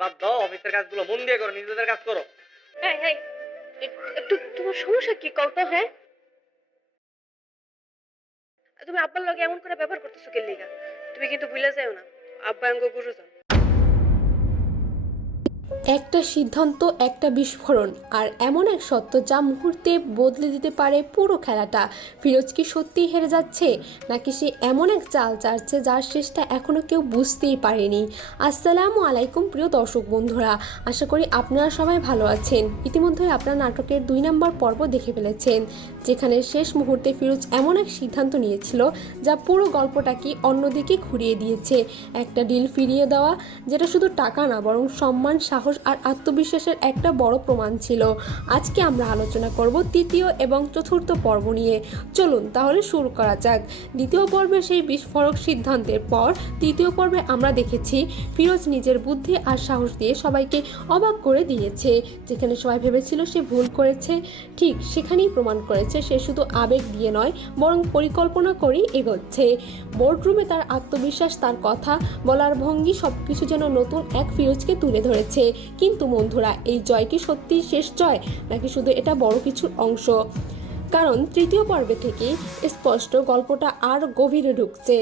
বাদ দাও, অফিসের কাজগুলো মন দিয়ে করো, নিজেদের কাজ করো। হ্যাঁ হ্যাঁ, একটু তোমার সমস্যা কি কও তো? হ্যাঁ, তুমি আব্বার লগে এমন করে ব্যবহার করতেছো কে লিগা? তুমি কিন্তু ভুলে যাও না, আব্বা আঙ্গ গুরুজন। একটা সিদ্ধান্ত, একটা বিস্ফোরণ, আর এমন এক সত্য যা মুহূর্তে বদলে দিতে পারে পুরো খেলাটা। ফিরোজ কি সত্যিই হেরে যাচ্ছে, নাকি সে এমন এক চাল চাচ্ছে যার শেষটা এখনও কেউ বুঝতেই পারেনি? আসসালামু আলাইকুম প্রিয় দর্শক বন্ধুরা, আশা করি আপনারা সবাই ভালো আছেন। ইতিমধ্যে আপনারা নাটকের 2 নম্বর পর্ব দেখে ফেলেছেন, যেখানে শেষ মুহূর্তে ফিরোজ এমন এক সিদ্ধান্ত নিয়েছিল যা পুরো গল্পটাকে অন্যদিকে ঘুরিয়ে দিয়েছে। একটা ডিল ফিরিয়ে দেওয়া, যেটা শুধু টাকা না বরং সম্মান, সাহস আর আত্মবিশ্বাসের একটা বড় প্রমাণ ছিল। আজকে আমরা আলোচনা করব তৃতীয় এবং চতুর্থ পর্ব নিয়ে। চলুন তাহলে শুরু করা যাক। দ্বিতীয় পর্বে সেই বিস্ফোরক সিদ্ধান্তের পর তৃতীয় পর্বে আমরা দেখেছি ফিরোজ নিজের বুদ্ধি আর সাহস দিয়ে সবাইকে অবাক করে দিয়েছে। যেখানে সবাই ভেবেছিল সে ভুল করেছে, ঠিক সেখানেই প্রমাণ করেছে সে শুধু আবেগ দিয়ে নয় বরং পরিকল্পনা করেই এগোচ্ছে। বোর্ডরুমে তার আত্মবিশ্বাস, তার কথা বলার ভঙ্গি সবকিছু যেন নতুন এক ফিরোজকে তুলে ধরেছে। কিন্তু বন্ধুরা, এই জয় কি সত্যিই শেষ জয়, নাকি শুধু এটা বড় কিছুর অংশ? কারণ তৃতীয় পর্বে থেকে স্পষ্ট গল্পটা আর গভীরে ঢুকছে।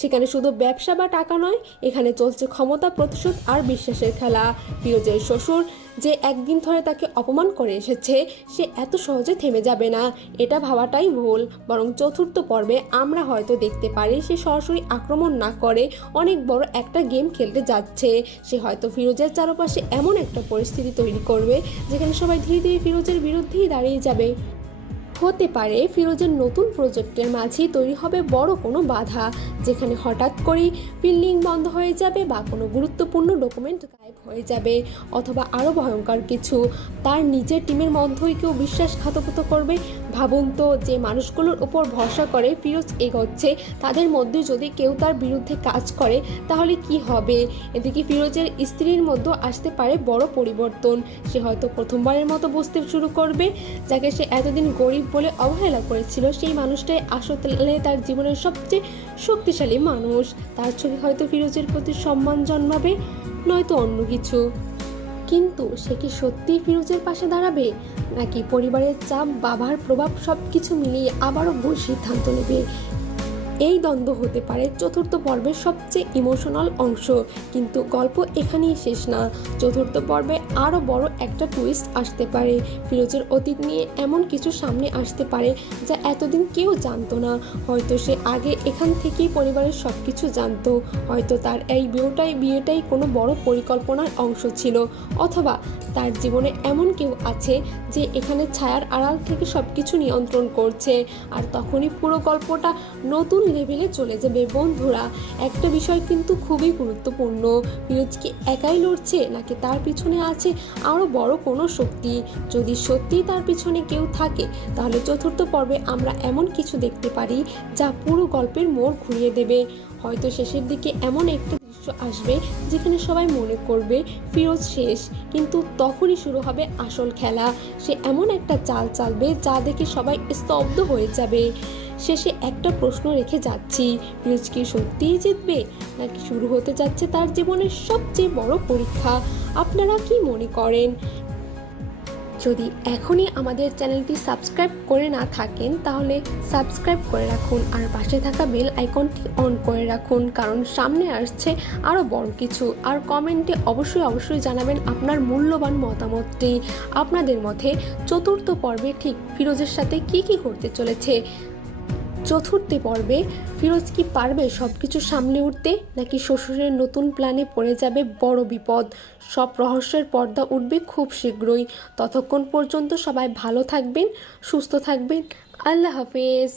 সেখানে শুধু ব্যবসা বা টাকা নয়, এখানে চলছে ক্ষমতা, প্রতিশোধ আর বিশ্বাসের খেলা। ফিরোজের শ্বশুর যে একদিন ধরে তাকে অপমান করে এসেছে, সে এত সহজে থেমে যাবে না, এটা ভাবাটাই ভুল। বরং চতুর্থ পর্বে আমরা হয়তো দেখতে পারি সে সরাসরি আক্রমণ না করে অনেক বড় একটা গেম খেলতে যাচ্ছে। সে হয়তো ফিরোজের চারপাশে এমন একটা পরিস্থিতি তৈরি করবে যেখানে সবাই ধীরে ধীরে ফিরোজের বিরুদ্ধেই দাঁড়িয়ে যাবে। হতে পারে ফিরোজের নতুন প্রজেক্টের মাঝেই তৈরি হবে বড় কোনো বাধা, যেখানে হঠাৎ করেই বিল্ডিং বন্ধ হয়ে যাবে বা কোনো গুরুত্বপূর্ণ ডকুমেন্ট গায়েব হয়ে যাবে, অথবা আরও ভয়ঙ্কর কিছু, তার নিজের টিমের মধ্যেই কেউ বিশ্বাসঘাতকতা করবে। ভাবুন তো, যে মানুষগুলোর উপর ভরসা করে ফিরোজ এগোচ্ছে, তাদের মধ্যে যদি কেউ তার বিরুদ্ধে কাজ করে তাহলে কি হবে? এদিকে ফিরোজের স্ত্রীর মধ্যে আসতে পারে বড় পরিবর্তন। সে হয়তো প্রথমবারের মতো বুঝতে শুরু করবে যাকে সে এতদিন গরিব বলে অবহেলা করেছিল, সেই মানুষটাই আসলে তার জীবনের সবচেয়ে শক্তিশালী মানুষ। তার চোখে হয়তো ফিরোজের প্রতি সম্মান জন্মাবে, নয়তো অন্য কিছু। কিন্তু সে কি সত্যিই ফিরোজের পাশে দাঁড়াবে, নাকি পরিবারের চাপ, বাবার প্রভাব সবকিছু মিলিয়ে আবারও ভুল সিদ্ধান্ত নেবে? এই দ্বন্দ্ব হতে পারে চতুর্থ পর্বের সবচেয়ে ইমোশনাল অংশ। কিন্তু গল্প এখানেই শেষ না। চতুর্থ পর্বে আরও বড় একটা টুইস্ট আসতে পারে। ফিরোজের অতীত নিয়ে এমন কিছু সামনে আসতে পারে যা এতদিন কেউ জানতো না। হয়তো সে আগে এখান থেকেই পরিবারের সব কিছু জানতো, হয়তো তার এই বিয়েটাই কোনো বড় পরিকল্পনার অংশ ছিল, অথবা তার জীবনে এমন কেউ আছে যে এখানে ছায়ার আড়াল থেকে সব কিছু নিয়ন্ত্রণ করছে। আর তখনই পুরো গল্পটা নতুন লেভেলে চলে যাবে। বন্ধুরা, একটা বিষয় কিন্তু খুবই গুরুত্বপূর্ণ, ফিরোজ কি একাই লড়ছে, নাকি তার পিছনে আছে আরও বড় কোনো শক্তি? যদি সত্যিই তার পিছনে কেউ থাকে, তাহলে চতুর্থ পর্বে আমরা এমন কিছু দেখতে পারি যা পুরো গল্পের মোড় ঘুরিয়ে দেবে। হয়তো শেষের দিকে এমন একটা দৃশ্য আসবে যেখানে সবাই মনে করবে ফিরোজ শেষ, কিন্তু তখনই শুরু হবে আসল খেলা। সে এমন একটা চাল চালবে যা দেখে সবাই স্তব্ধ হয়ে যাবে। শেষে একটা প্রশ্ন রেখে যাচ্ছি, ফিরোজ কি সত্যিই জিতবে, নাকি শুরু হতে যাচ্ছে তার জীবনের সবচেয়ে বড় পরীক্ষা? আপনারা কি মনে করেন? যদি এখনই আমাদের চ্যানেলটি সাবস্ক্রাইব করে না থাকেন তাহলে সাবস্ক্রাইব করে রাখুন, আর পাশে থাকা বেল আইকনটি অন করে রাখুন, কারণ সামনে আসছে আরও বড় কিছু। আর কমেন্টে অবশ্যই জানাবেন আপনার মূল্যবান মতামতটি। আপনাদের মতে চতুর্থ পর্বে ঠিক ফিরোজের সাথে কি ঘটতে চলেছে? চতুর্থ পর্বে ফিরোজ কি পারবে সব কিছু সামলে উঠতে, নাকি শ্বশুরের নতুন প্ল্যানে পড়ে যাবে বড় বিপদ? সব রহস্যের পর্দা উঠবে খুব শীঘ্রই। ততক্ষণ পর্যন্ত সবাই ভালো থাকবেন, সুস্থ থাকবেন। আল্লাহ হাফেজ।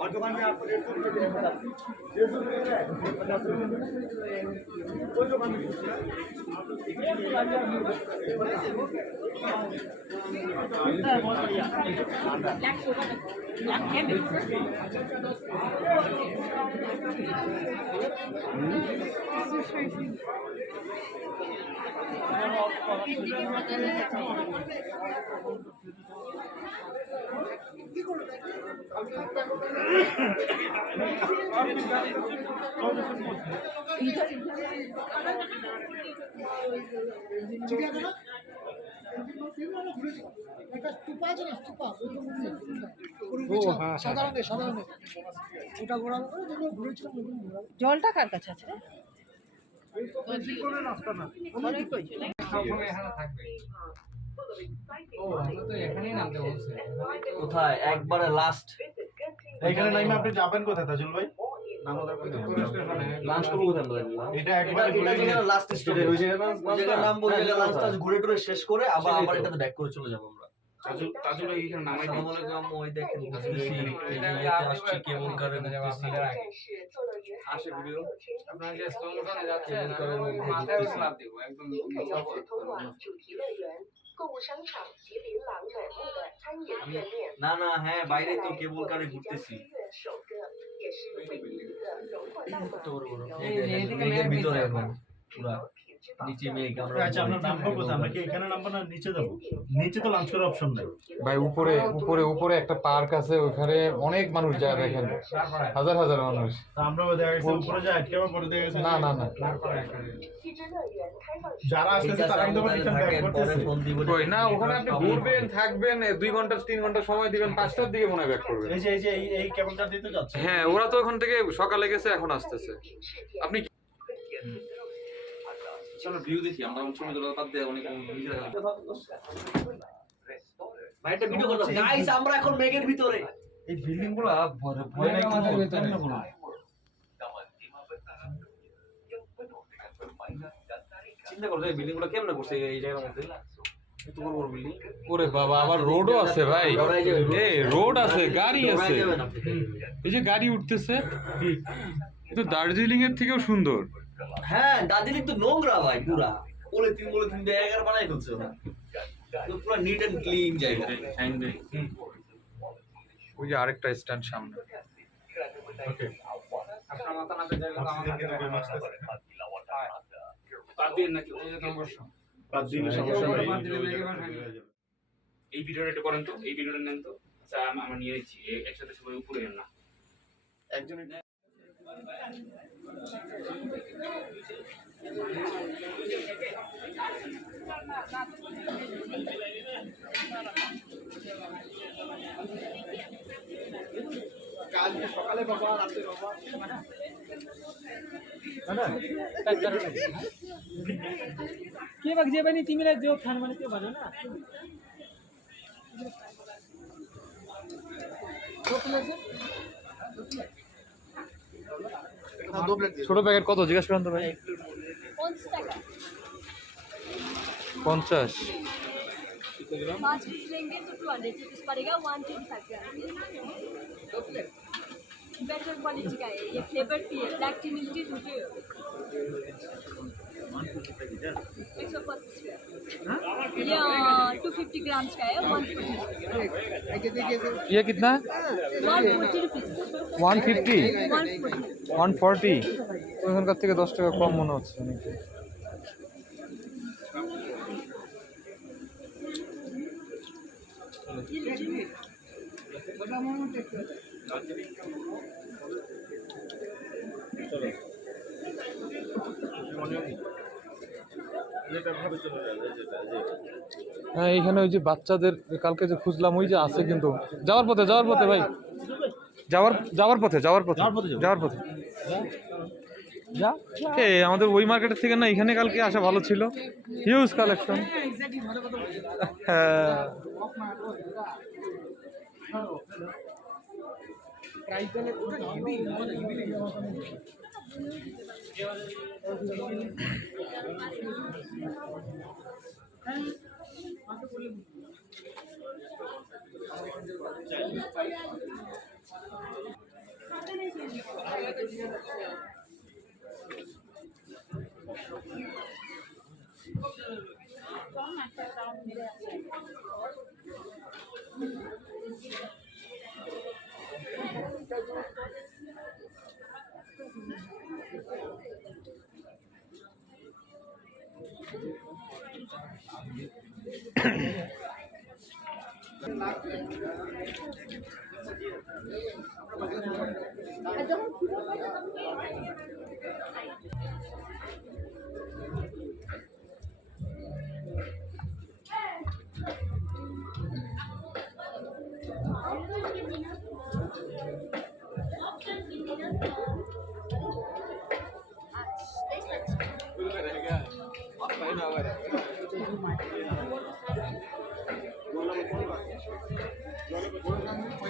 और दुकान में आपको 150 कोई दुकान में জলটা কার কাছে আছে? কোথায় একবারে লাস্ট এখানে নাইমে আপনি যাবেন কোথায় তাজুল ভাই? লাঞ্চ করবো কোথায়? এটা একবারে এটা যেখানে লাস্ট স্টেশন ওই জায়গায় নামবো, ওই জায়গায় লাঞ্চ টাঞ্চ ঘুরে টুরে শেষ করে আবার এটাতে ব্যাক করে চলে যাবো আমরা। তাজুল এখানে নামাই দিই। আসসালামু আলাইকুম, ওই দেখেন ঘুরতেছি, এই যে ইয়েতে আসছি, কেমন করে ঘুরতেছি, আসে ভিডিও আপনারা যে স্লো মোশনে যাচ্ছে কেমন করে মধ্যে মাথায় ঘুরতেছি। লাভ দেব একদম 您可要是通往主题乐园、购物商场及琳琅满目的餐饮店面。 না না, হ্যাঁ বাইরে তো কেবল কারে ঘুরতেছি।首个也是唯一一个荣获大马 এই দেখেন, মেঘের ভিতরে এখন পুরা নিচে মেঘ। আমরা আচ্ছা, আমরা নামবো কোথায়? আমরা কি এখানে নামবো না নিচে যাবো? নিচে তো লাঞ্চ করার অপশন নাই। ভাই উপরে উপরে উপরে একটা পার্ক আছে, ওখানে অনেক মানুষ যায়, দেখেন হাজার হাজার মানুষ। তা আমরা দেখা গেছে উপরে যাই আটকে আবার পরে দেখা গেছে না না না, 西之乐园开放式 যারা আসতেছে তারা কিন্তু আবার রিটার্ন ব্যাক করতেছে। ফোন দিব কই না, ওখানে আপনি ঘুরবেন, থাকবেন, 2 ঘন্টা 3 ঘন্টা সময় দিবেন, 5টার দিকে মনে হয় ব্যাক করবেন। এই কেবল কার দিতে যাচ্ছে। হ্যাঁ, ওরা তো ওখান থেকে সকালে গেছে, এখন আসতেছে। আপনি চলো ভিউ দেখি আমরা ছবি তোলা বাদ দিয়ে অনেক ভাই একটা ভিডিও করলাম গাইস, আমরা এখন মেঘের ভিতরে। এই বিল্ডিং গুলো ভয় নাই কিন্তু চিন্তা করো এই বিল্ডিং গুলো কেমনে করছে এই জায়গার মধ্যে এত বড় বড় বিল্ডিং। ওরে বাবা, আবার রোডও আছে ভাই, এই রোড আছে, গাড়ি আছে, এই যে গাড়ি উঠতেছে। কিন্তু দার্জিলিং এর থেকেও সুন্দর। হ্যাঁ, দার্জিলিং তো নোংরা ভাই, পুরা বলে তিন জায়গার বানাই ফেলছে ওরা, তো পুরো নিট এন্ড ক্লিন জায়গা। ওই যে আরেকটা স্ট্যান্ড সামনে। আপনার মাথা না পেয়ে জায়গা তো আমাদের বাদ দিয়ে নাকি ওই যে সমস্যা। এই ভিডিওটা একটু করেন তো, এই ভিডিওটা নেন তো। আচ্ছা আমরা নিয়ে নিচ্ছি একসাথে সবাই উপরে নেন না একজন কালকে সকালে বাবা, রাতে বাবা। के बग जे बनी तिमीलाई जो खान भने त्यो भन न ছোট প্যাকেট কত জিজ্ঞেস করেন তো ভাই? 50 টাকা 50। 5 पीस लेंगे तो 200 रुपीस पड़ेगा 125 ग्राम बेटर क्वालिटी का है ये फ्लेवर टी है ब्लैक टी मिल्क टी दूध 125 ग्राम ये 250 ग्राम्स का है 140 ये कितना? 140 रुपीस 150 140 140। ওখানকার থেকে 10 টাকা কম মনে হচ্ছে নাকি? হ্যাঁ, এইখানে ওই যে বাচ্চাদের কালকে যে খুঁজলাম, ওই যে আছে, কিন্তু যাওয়ার পথে ভাই, যাওয়ার পথে আমাদের ওই মার্কেটের থেকে না এখানে কালকে আসা ভালো ছিল, হিউজ কালেকশন। হ্যাঁ